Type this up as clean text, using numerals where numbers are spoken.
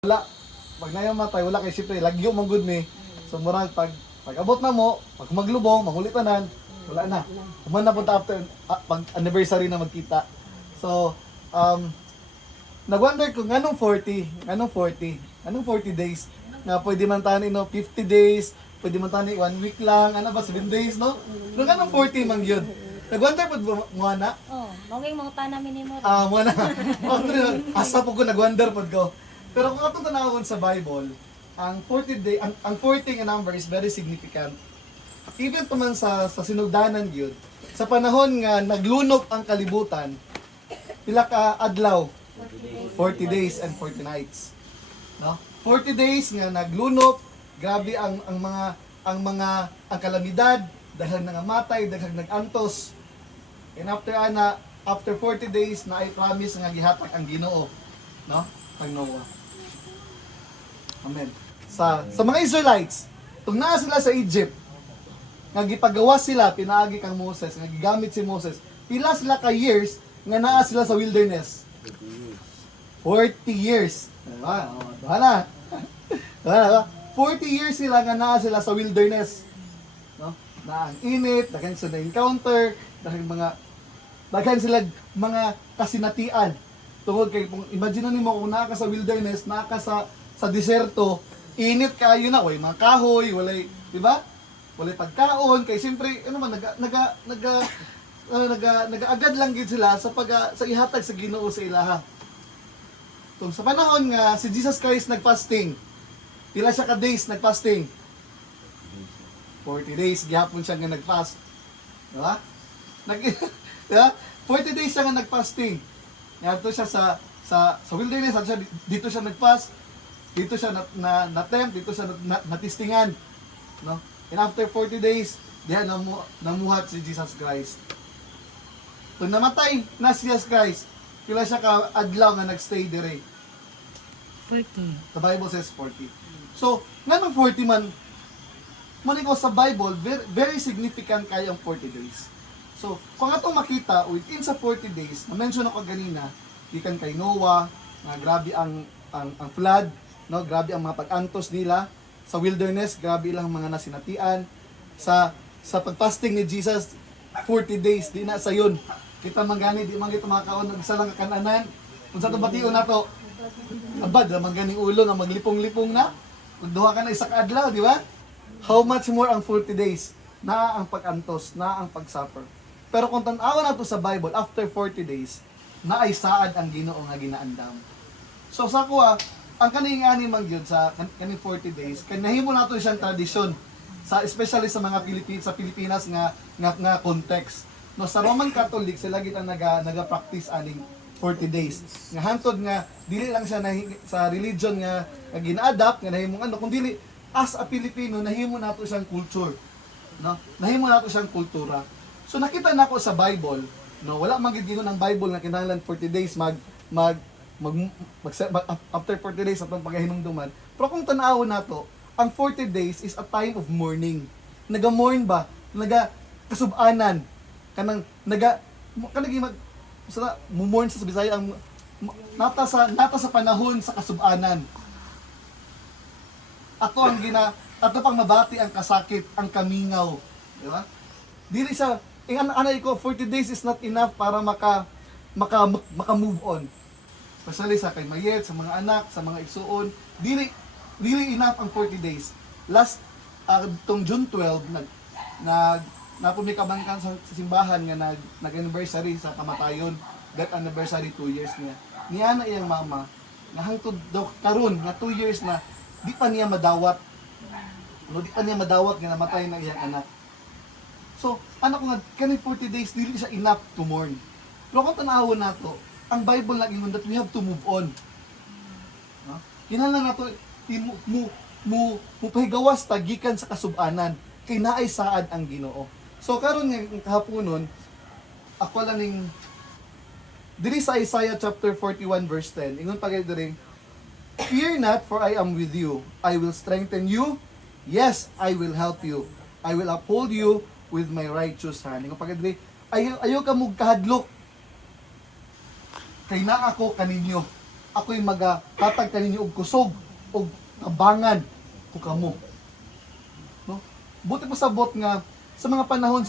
Wala. Pag nayamatay, wala kay siyempre, lagyo mong good me. So murag pag abot na mo, pag maglubong, mangulitanan, wala na. Kuman na punta after, pag anniversary na magkita. So, nag-wonder ko, anong 40 days, nga pwede man tani, 50 days, pwede man tani 1 week lang, 7 days, no? Pero anong 40 man yun? Nag-wonder po mo na? Mawing mga tanamin ni mo. Mo na. Asa po ko nag-wonder po ko. Pero kung atong tanawon sa Bible, ang 40 day, ang 40 nga number is very significant. Even pa man sa sinugdanan gyud, sa panahon nga naglunok ang kalibutan, pila ka adlaw? 40 days and 40 nights. No? 40 days nga naglunok, grabe ang kalamidad, daghang nangamatay, daghang nagantos. And after 40 days na ay promise nga gihatag ang Ginoo, no? Kang Noah. Amen. Sa mga Israelites, tung naa sila sa Egypt, nga gipagawa sila pinaagi kang Moses, nga gigamit si Moses. Pila sila ka years nga naa sila sa wilderness? 40 years. Diba? Diba? 40 years sila nga naa sila sa wilderness. No? Na ang init, daghan sila encounter, daghan sila mga kasinatian. Tungod kay kung imagine nimo kung naa ka sa wilderness, naa ka sa deserto, init kayo na, way mga kahoy, walay, di ba? Walay pagkaon, kay siyempre, nagaagad lang gid sila sa ihatag sa Ginoo sa ilaha. Kung sa panahon nga si Jesus Christ nagfasting, pila siya ka days nagfasting? 40 days gihapon siya nga nagfast. Di ba? Diba? 40 days siya nga nagfasting. Ngadto siya sa wilderness, dito siya nagfast. Dito siya na-tempt, dito siya natistingan. No? And after 40 days, diyan namuhat si Jesus Christ. Kung namatay na si Jesus Christ, pila siya ka adlaw nga nagstay dire? 40. The Bible says 40. So, nganong 40 man, muna ko sa Bible, very, very significant kaya ang 40 days. So, kung atong makita, within sa 40 days, na-mention ako ganina, ikan kay Noah, na grabe ang flood, no, grabe ang mga pag-antos nila sa wilderness, grabe ilang mga nasinatian sa pag-fasting ni Jesus 40 days di na sayon kita mangani di man kita makaon ng isa lang ka kananan kung sa tubation nato abad man ganing ulo nga maglipong-lipong na kung duha ka na isa ka adlaw, di ba? How much more ang 40 days na ang pag-antos, na ang pag-suffer. Pero kung tan-awan nato sa Bible, after 40 days na ay saad ang Ginoo nga ginaandam. So sa kuha, ang kaning ani man gyud sa kaning 40 days, kay nahimo nato siyang tradisyon sa especially sa mga Pilipinas nga context. No, sa Roman Catholic sila gid ang naga-practice aning 40 days. Nga hantod nga dili lang siya sa religion nga gina-adapt nga nahimong kung dili as a Pilipino nahimo nato siyang culture. No? Nahimo nato siyang kultura. So nakita nako sa Bible, no, wala man gid gingon ang Bible nga kinahanglan 40 days after 40 days atong paghinumduman. Pero kung tan-awon nato, ang 40 days is a time of mourning. Naga-mourn ba? Naga-kasubanan. Kanang mourn sa Bisaya ang nata sa panahon sa kasubanan. Ato pang mabati ang kasakit, ang kamingaw, di ba? Dili sa anay ko 40 days is not enough para maka-move on. Especially sa kay mayet, sa mga anak, sa mga igsuon, dili enough ang 40 days. Last tong June 12 napublikaban sa simbahan nga nag-anniversary sa kamatayon, that anniversary 2 years niya. Niya na iyang mama nga hangtod daw karon nga 2 years na di pa niya madawat. No, di pa niya madawat nga namatay na iyang anak. So, anak ko nga kani 40 days dili siya enough to mourn. Pero kung tanawon nato, ang Bible lang ingon that we have to move on. No? Kinahanglan nato mo pahigawas ta gikan sa kasubanan kay naay saad ang Ginoo. So karon nga kahaponon ako lang ning diri sa Isaiah chapter 41 verse 10. Ingon pa gyud diri, "Fear not, for I am with you. I will strengthen you. Yes, I will help you. I will uphold you with my righteous hand." Ingon pa gyud diri, ayaw ka mo kahadlok. Kay naa ako kaninyo. ako'y magahatag kaninyo og kusog og tabangan ko kamo. No? Buti pa sabot nga sa mga panahon sa